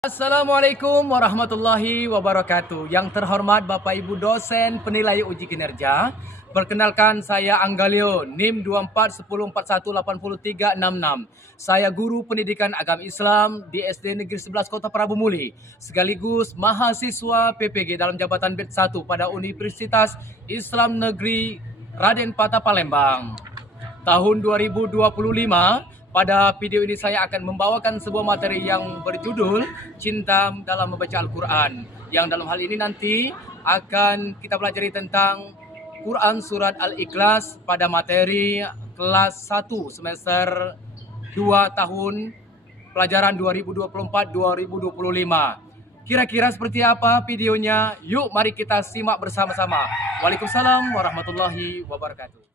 Assalamualaikum warahmatullahi wabarakatuh. Yang terhormat Bapak Ibu dosen penilai uji kinerja, perkenalkan saya Anggalio, NIM 2410418366. Saya guru pendidikan agama Islam di SD Negeri 11 Kota Prabu Muli, sekaligus mahasiswa PPG dalam jabatan BED 1 pada Universitas Islam Negeri Raden Patah Palembang. Tahun 2025, pada video ini saya akan membawakan sebuah materi yang berjudul Cinta dalam Membaca Al-Quran. Yang dalam hal ini nanti akan kita pelajari tentang Quran Surat Al-Ikhlas pada materi kelas 1 semester 2 tahun pelajaran 2024-2025. Kira-kira seperti apa videonya? Yuk mari kita simak bersama-sama. Waalaikumsalam warahmatullahi wabarakatuh.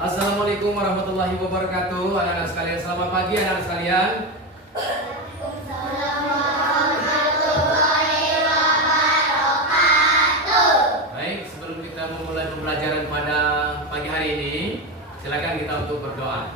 Assalamualaikum warahmatullahi wabarakatuh. Anak-anak sekalian, selamat pagi anak-anak sekalian. Baik, sebelum kita memulai pembelajaran pada pagi hari ini, silakan kita untuk berdoa.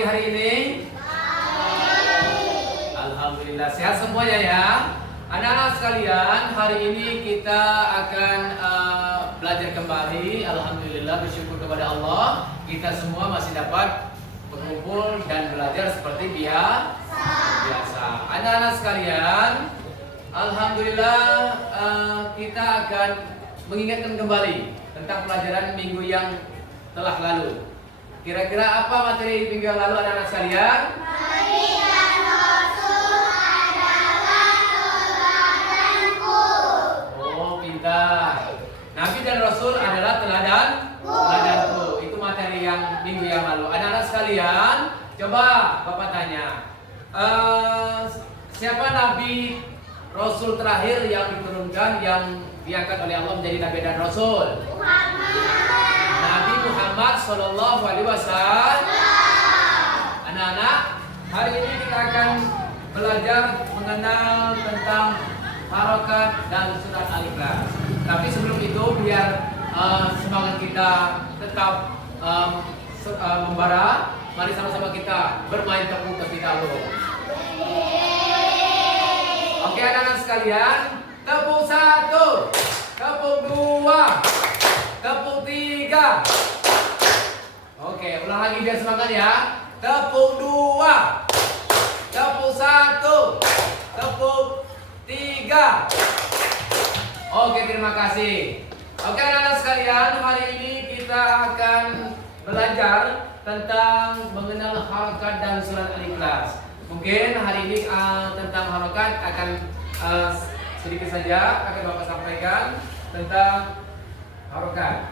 pagi hari ini? Alhamdulillah sehat semuanya ya. Anak-anak sekalian, hari ini kita akan belajar kembali. Alhamdulillah, bersyukur kepada Allah, kita semua masih dapat berkumpul dan belajar seperti biasa. Anak-anak sekalian, alhamdulillah kita akan mengingatkan kembali tentang pelajaran minggu yang telah lalu. Kira-kira apa materi minggu yang lalu anak-anak sekalian? Nabi dan Rasul adalah teladanku. Oh, pintar. Nabi dan Rasul adalah teladanku. Itu materi yang minggu yang lalu. Anak-anak sekalian, coba Bapak tanya. Siapa Nabi Rasul terakhir yang diturunkan, yang diangkat oleh Allah menjadi Nabi dan Rasul? Nabi Muhammad Sallallahu Alaihi Wasallam. Anak-anak, hari ini kita akan belajar mengenal tentang harokat dan surat Al-Ikhlas. Tapi sebelum itu, biar semangat kita tetap membara, mari sama-sama kita bermain tepuk terlebih dahulu. Oke anak-anak sekalian, tepuk 1, tepuk 2, tepuk 3. Oke, ulang lagi biar semangat ya. Tepuk 2, tepuk 1, tepuk 3. Oke, terima kasih. Oke anak-anak sekalian, hari ini kita akan belajar tentang mengenal harokat dan surat Al-Ikhlas. Mungkin hari ini tentang harokat akan sedikit saja akan Bapak sampaikan tentang harokat.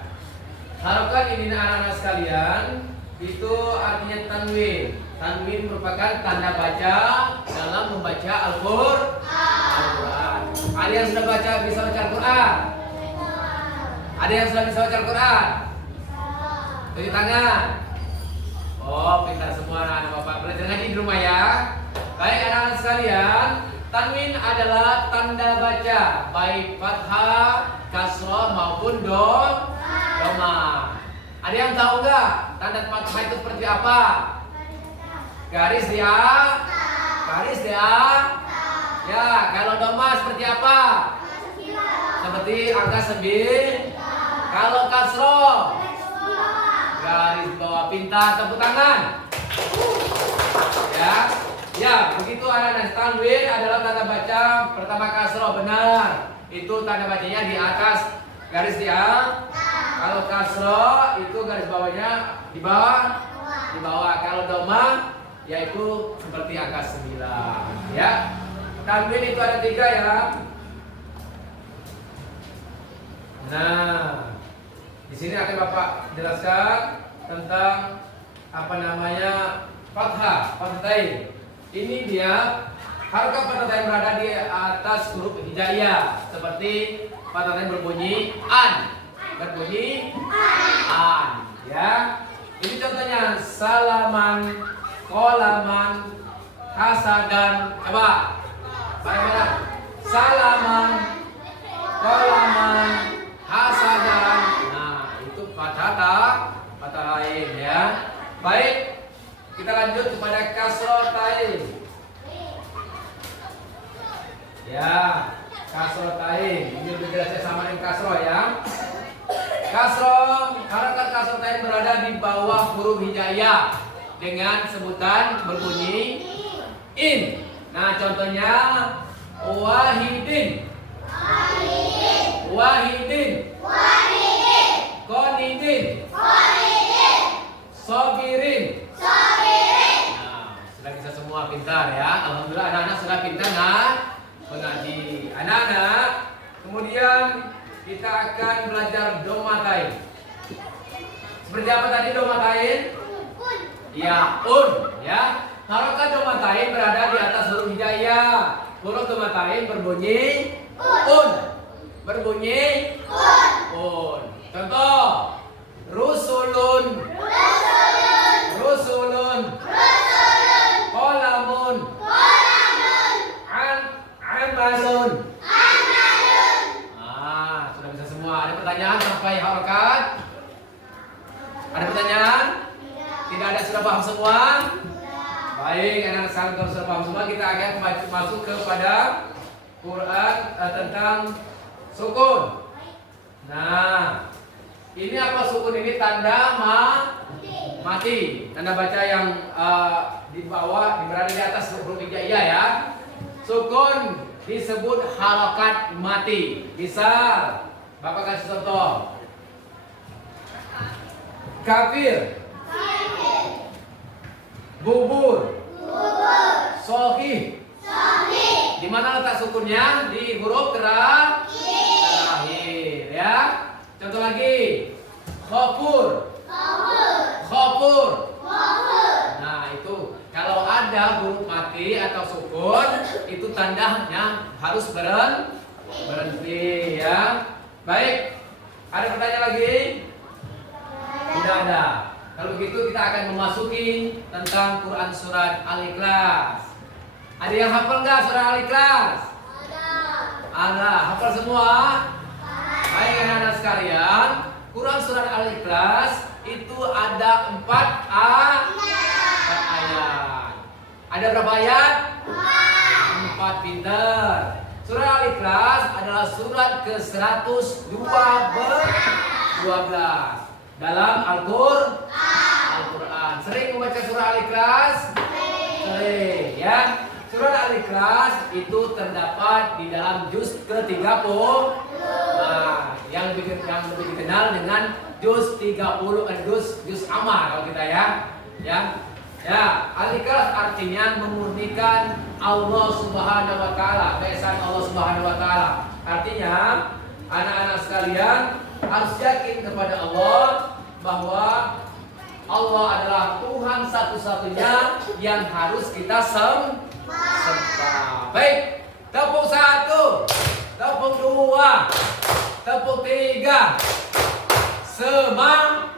Harokat ini anak-anak sekalian itu artinya tanwin. Tanwin merupakan tanda baca dalam membaca Al-Quran. Ada yang sudah bisa baca Al-Quran? Ada yang sudah bisa baca Al-Quran? Tunjuk tangan. Oh, pintar semua anak-anak Bapak. Belajar ngaji di rumah ya. Baik anak-anak sekalian, tanwin adalah tanda baca baik fathah, kasroh maupun doma. Ada yang tahu nggak tanda fathah itu seperti apa? Garis ya. Garis ya. Ya, kalau doma seperti apa? Seperti angka 9. Kalau kasroh garis bawah. Pintar, tepuk tangan. Ya, begitu anak-anak. Tanwin adalah tanda baca pertama kasroh, benar. Itu tanda bacanya di atas garis ya. Kalau kasroh itu garis bawahnya di bawah. Di bawah. Kalau doma yaitu seperti angka 9. Ya. Tanwin itu ada 3 ya. Nah, di sini akan Bapak jelaskan tentang apa namanya fathah, fathatain. Ini dia harokat fathatain berada di atas huruf hijaiyah, seperti fathatain berbunyi an, ya. Ini contohnya salaman, qolaman, hasadan. Coba bareng-bareng. Salaman, qolaman, hasadan. Nah, itu fathatain ya. Baik, kita lanjut kepada kasrotain. Ya, kasrotain. Ini lebih jelasnya sama dengan kasroh ya. Kasroh, harokat kasrotain berada di bawah huruf hijaiyah dengan sebutan berbunyi in. Nah, contohnya wahidin, konidin, sobirin. Nah, sudah bisa semua, pintar ya. Alhamdulillah anak-anak sudah pintar mengaji. Anak-anak, kemudian kita akan belajar domatain. Seperti apa tadi domatain? Ya, ya. Harokat domatain berada di atas huruf hijaiyah. Huruf domatain berbunyi berbunyi un. Contoh, rusulun, qolamun, amalun. Sudah bisa semua. Ada pertanyaan sampai harokat? Ada pertanyaan? Tidak ada, sudah paham semua? sekarang kalau sudah paham semua, kita akan masuk kepada Quran tentang sukun. Nah, ini apa sukun ini? Tanda mati. Tanda baca yang di bawah berada di atas huruf hijaiyah ya. Sukun disebut harakat mati. Misal, Bapak kasih contoh. Kafir. Bubur. Sohih. Di mana letak sukunnya? Di huruf terakhir ya. Contoh lagi. Khofur. Nah itu kalau ada huruf mati atau sukun itu tandanya harus berhenti ya. Baik. Ada pertanyaan lagi? Tidak ada. Kalau begitu kita akan memasuki tentang Quran surat Al-Ikhlas. Ada yang hafal nggak surah Al-Ikhlas? Ada. Hafal semua? Baik anak-anak sekalian, Quran surat Al-Ikhlas itu ada 4 ayat. Ada berapa ayat? 4, pinter. Surah Al-Ikhlas adalah surat ke-112 dalam Al-Quran. Sering membaca surah Al-Ikhlas? Sering ya. Surah Al-Ikhlas itu terdapat di dalam juz ke-30. Nah, yang lebih dikenal dengan juz 30, juz Amma kalau kita ya. Ya, Al-Ikhlas artinya memurnikan Allah Subhanahu wa taala, keesaan Allah Subhanahu wa taala. Artinya, anak-anak sekalian harus yakin kepada Allah bahwa Allah adalah Tuhan satu-satunya yang harus kita sembah. Baik, tepuk 1, tepuk 2, tepuk 3. Semangat.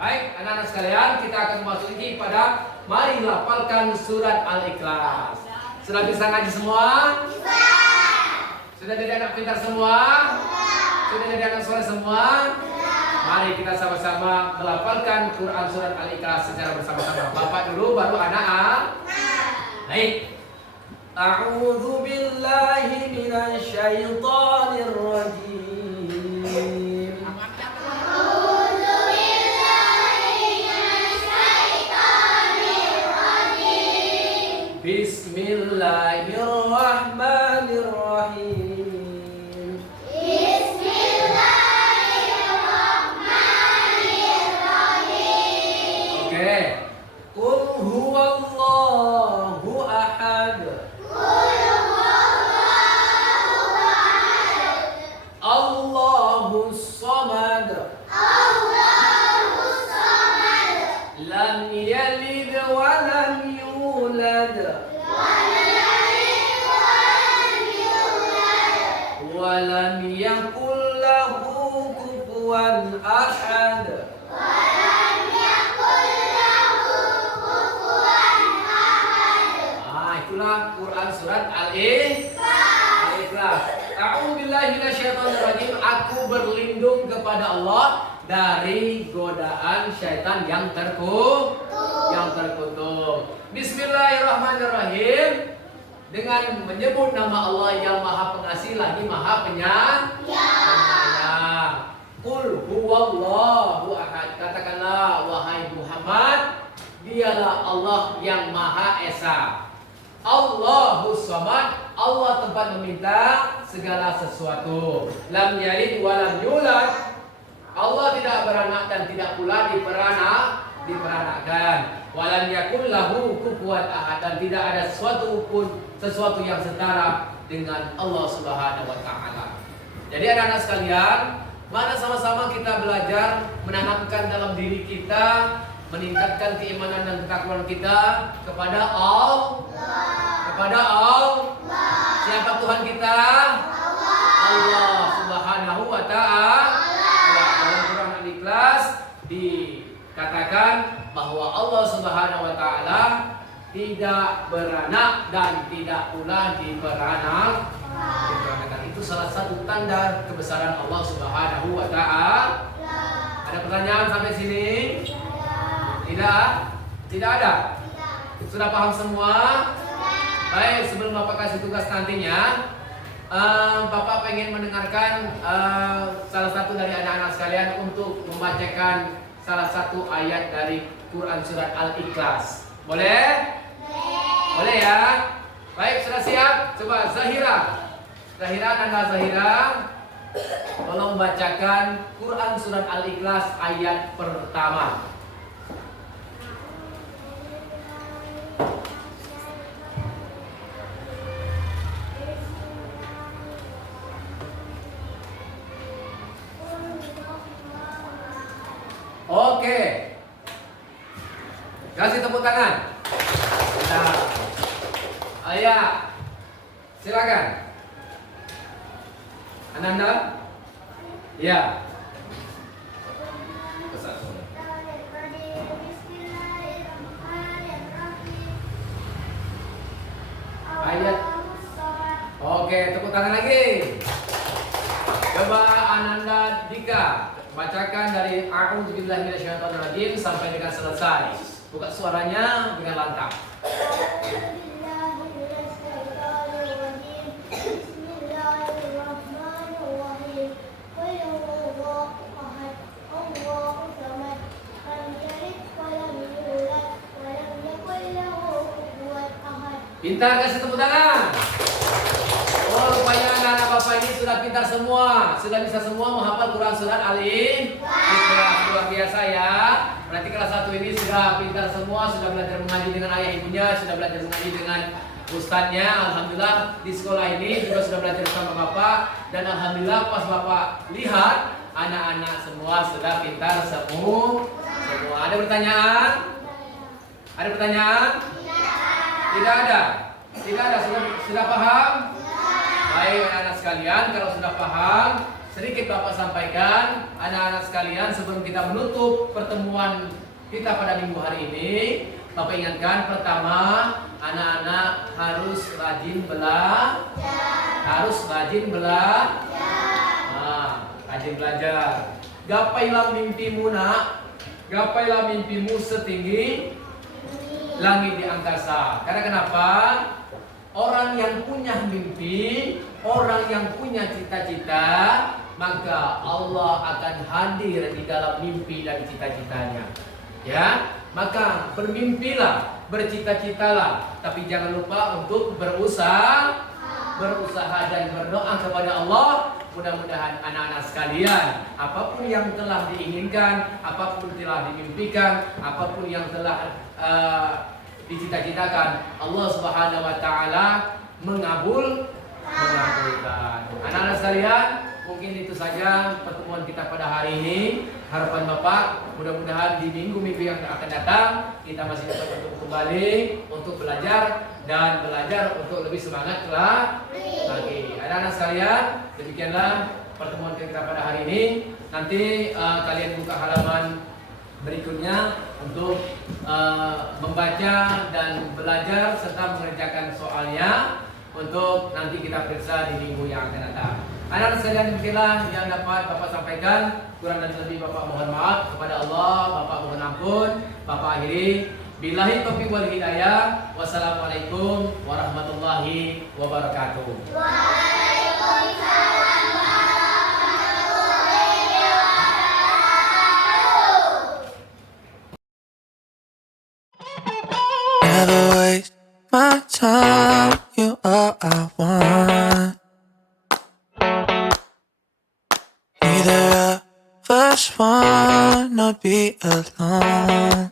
Baik, anak-anak sekalian, kita akan memasuki pada mari lafalkan surat Al-Ikhlas. Sudah bisa ngaji semua? Bisa. Sudah jadi anak pintar semua? Sudah jadi anak soleh semua? Mari kita sama-sama melafalkan Quran surat Al-Ikhlas secara bersama-sama. Bapak dulu baru anak. Baik. A'udzu billahi minasy syaithanir rajim. Bismillahirrahmanirrahim. Oke. Qul huwallahu ahad. Allahus samad. Lam yalid wa lam yulad. Walam yakul lahu kufuwan ahad. Itulah Quran surat Al-Ikhlas. A'udzu billahi minasyaitonir rajim. Aku berlindung kepada Allah dari godaan syaitan yang terkutuk. Bismillahirrahmanirrahim. Dengan menyebut nama Allah yang Maha Pengasih lagi Maha Penyayang. Qul huwallahu ahad. Katakanlah wahai Muhammad, dialah Allah yang Maha Esa. Allahus samad. Allah tempat meminta segala sesuatu. Lam yalid wa lam yulad. Allah tidak beranak dan tidak pula diperanakkan. Walam yakul lahu kufuwan ahad, dan tidak ada sesuatu yang setara dengan Allah Subhanahu wa taala. Jadi anak-anak sekalian, mari sama-sama kita belajar menanamkan dalam diri kita, meningkatkan keimanan dan ketakwaan kita kepada Allah. Siapa Tuhan kita? Allah Subhanahu wa taala. Dalam Quran Al-Ikhlas dikatakan bahwa Allah Subhanahu wa taala tidak beranak dan tidak pula diperanakkan. Itu salah satu tanda kebesaran Allah Subhanahu wa taala. Ada pertanyaan sampai sini? Tidak ada. Sudah paham semua? Baik, sebelum Bapak kasih tugas nantinya, Bapak pengen mendengarkan salah satu dari anak-anak sekalian untuk membacakan salah satu ayat dari Quran surat Al-Ikhlas. Boleh? Boleh ya? Baik, sudah siap? Coba Zahira, Nanda Zahira, tolong bacakan Quran surat Al-Ikhlas ayat pertama. Oke. Kasih tepuk tangan. Nah. Ayah. Silakan. Ananda? Ya. Ayat. Oke, tepuk tangan lagi. Coba Ananda Dika bacakan dari A'udzubillahi minasyaitonirrajim sampai dengan selesai. Buka suaranya dengan lantang. Pintar, kasih tepuk tangan. Oh, rupanya anak-anak Bapak ini sudah pintar semua, sudah bisa semua menghafal Quran surat Al-Ikhlas. Luar biasa ya. Berarti kelas 1 ini sudah pintar semua, sudah belajar mengaji dengan ayah ibunya, sudah belajar mengaji dengan ustadznya. Alhamdulillah di sekolah ini juga sudah belajar sama Bapak, dan alhamdulillah pas Bapak lihat anak-anak semua sudah pintar semua. Ada pertanyaan? Ada pertanyaan? Tidak ada. Tidak ada. Sudah paham? Baik anak-anak sekalian, kalau sudah paham, sedikit Bapak sampaikan anak-anak sekalian sebelum kita menutup pertemuan kita pada minggu hari ini. Bapak ingatkan pertama, anak-anak harus rajin belajar. Harus rajin belajar. Rajin belajar. Gapailah mimpimu nak. Gapailah mimpimu setinggi langit di angkasa. Karena kenapa? Orang yang punya mimpi, orang yang punya cita-cita, maka Allah akan hadir di dalam mimpi dan cita-citanya. Ya, maka bermimpilah, bercita-citalah, tapi jangan lupa untuk berusaha dan berdoa kepada Allah. Mudah-mudahan anak-anak sekalian, apapun yang telah diinginkan, apapun telah dimimpikan, apapun yang telah dicita-citakan, Allah Subhanahu wa taala mengabulkan. Anak-anak sekalian, mungkin itu saja pertemuan kita pada hari ini. Harapan Bapak, mudah-mudahan di minggu-minggu yang akan datang kita masih dapat untuk kembali untuk belajar dan belajar untuk lebih semangat lagi. Anak-anak sekalian, demikianlah pertemuan kita pada hari ini. Nanti kalian buka halaman berikutnya untuk membaca dan belajar serta mengerjakan soalnya untuk nanti kita periksa di minggu yang akan datang. Anak-anak sekalian, demikianlah yang dapat Bapak sampaikan. Kurang dan lebih Bapak mohon maaf kepada Allah, Bapak mohon ampun. Bapak akhiri, billahi taufiq wal hidayah. Wassalamualaikum warahmatullahi wabarakatuh. Never waste my time, you are I want. Neither of us wanna be alone.